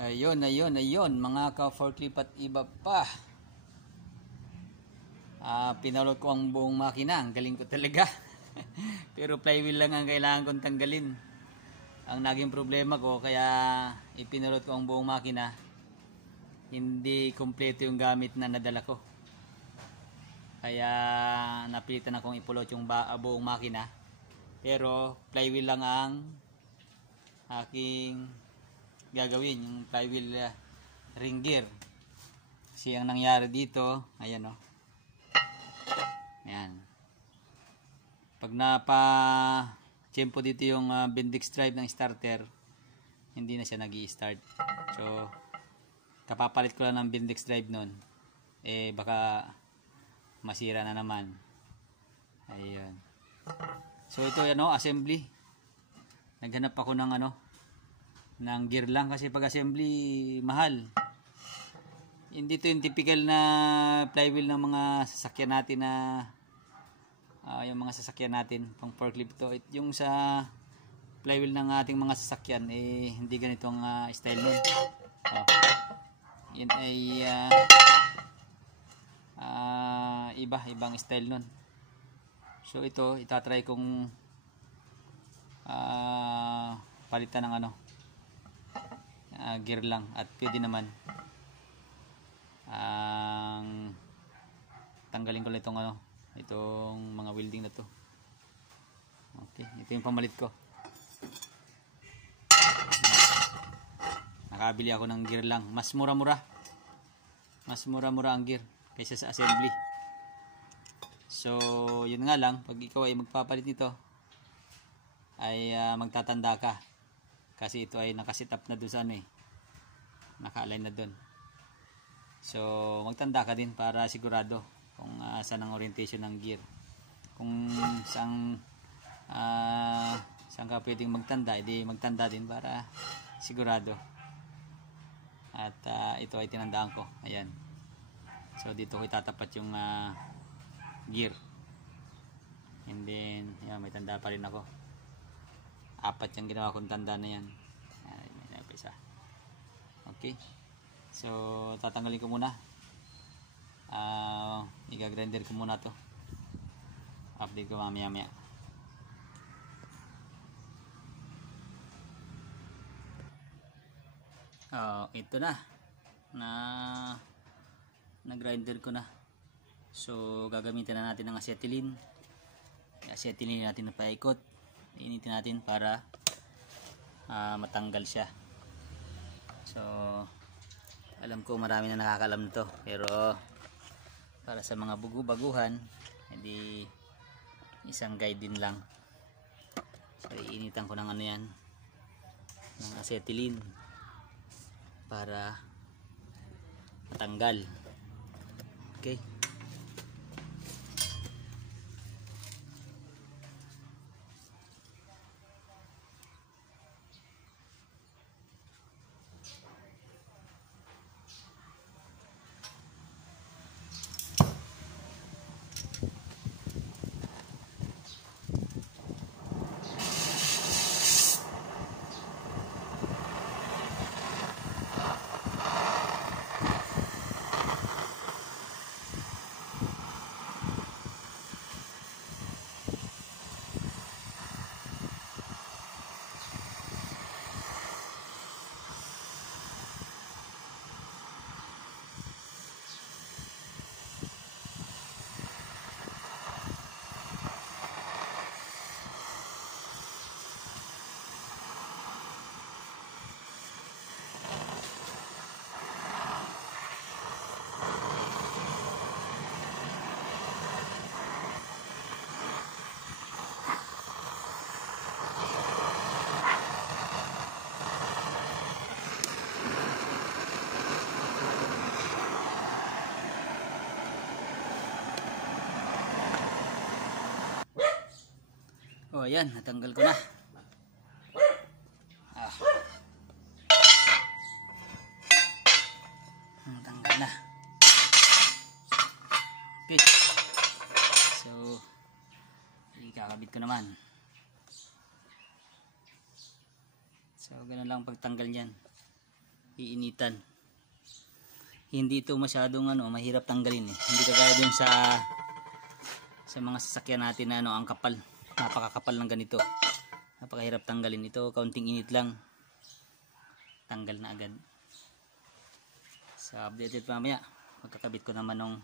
Ayun mga ka-forklift at iba pa. Pinalot ko ang buong makina. Ang galing ko talaga. Pero flywheel lang ang kailangan kong tanggalin. Ang naging problema ko kaya ipinalot ko ang buong makina. Hindi kompleto yung gamit na nadala ko. Kaya napilitan akong ipulot yung buong makina. Pero flywheel lang ang aking gagawin, yung flywheel ring gear. Kasi ang nangyari dito, ayan o. Ayan. Pag napa-tiyempo dito yung Bendix drive ng starter, hindi na siya nag-i-start. So, kapapalit ko lang ng Bendix drive nun. Baka masira na naman. Ayun. So, ito assembly. Naghanap ako ng ng gear lang kasi pag assembly mahal. Hindi to yung typical na flywheel ng mga sasakyan natin na yung mga sasakyan natin pang forklift to. Yung sa flywheel ng ating mga sasakyan hindi ganito ang style nun. Yan ay ibang style nun. So ito itatry kong palitan ng gear lang at pwede naman tanggalin ko lang itong mga welding na to. Okay, ito yung pamalit ko. Nakabili ako ng gear lang, mas mura-mura ang gear kaysa sa assembly. So yun nga lang, pag ikaw ay magpapalit nito ay magtatanda ka kasi ito ay nakasit up na doon sa naka-align na doon. So magtanda ka din para sigurado kung saan ang orientation ng gear, kung saan ka pwedeng magtanda, edi magtanda din para sigurado. At ito ay tinandaan ko, ayan. So dito ko itatapat yung gear, and then may tanda pa rin ako. 4 yung ginawa kong tanda na yan. Okay, so tatanggalin ko muna. Iga-grinder ko muna to. Update ko mamaya. Ito na grinder ko na. So gagamitin na natin ng acetylene. Acetylene natin na paikot. Initin natin para matanggal siya. So alam ko marami na nakakalam nito, pero para sa mga baguhan, hindi isang guide din lang. So iinitan ko ng yan, ng acetylene para matanggal. Okay. Ayan, natanggal ko na. Natanggal na. Okay. So, ikakabit ko naman. So, ganun lang pagtanggal niyan. iinitan. Hindi ito masyadong mahirap tanggalin eh. Hindi kagaya dun sa mga sasakyan natin na ang kapal, napakakapal ng ganito. Napakahirap tanggalin. Ito kaunting init lang, tanggal na agad. So updated pa mamaya. Magkakabit ko naman nung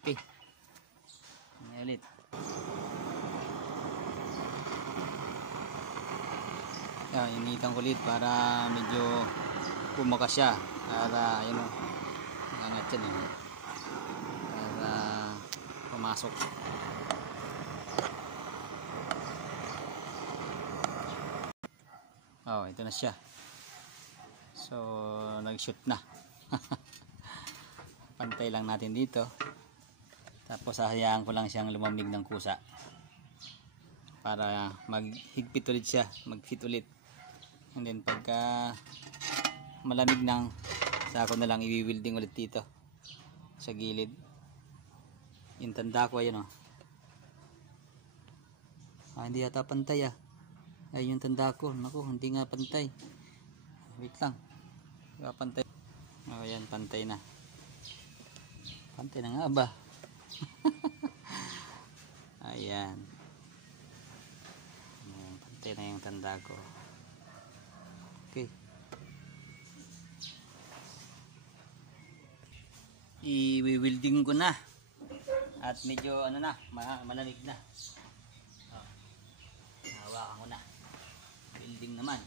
okay. May ulit. Initan ko ulit para medyo pumakas siya, para ayun nangangat yan para pumasok. Ito na siya. So nag-shoot na. Pantay lang natin dito, tapos hahayaan ko lang siyang lumamig ng kusa para maghigpit ulit siya, mag-fit ulit. And then pagka malamig nang, saka ko na lang i-welding ulit dito sa gilid. Yung tanda ko ayun hindi yata pantay ay yung tanda ko, naku hindi nga pantay, wait lang, diba pantay? Ayan, pantay na nga ba? Ayan, pantay na yung tanda ko. Okay, i-welding ko na at medyo malamig na. Hawakan ko na, welding naman.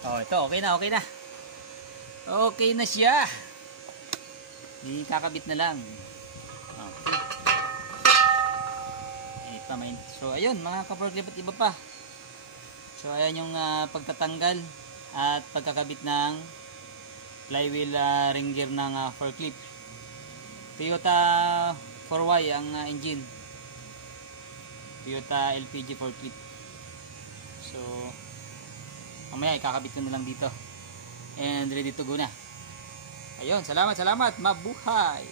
Oh, ito, okay na, okay na. Okay na siya. Di kakabit na lang. Okay. So, ayun, mga ka-forklift at iba pa. So, ayan yung pagtatanggal at pagkakabit ng flywheel ring gear ng forklift. Toyota 4Y ang engine. Toyota LPG forklift. So, mamaya ikakabit ko na lang dito. And ready to go na. Ayun, salamat, salamat. Mabuhay!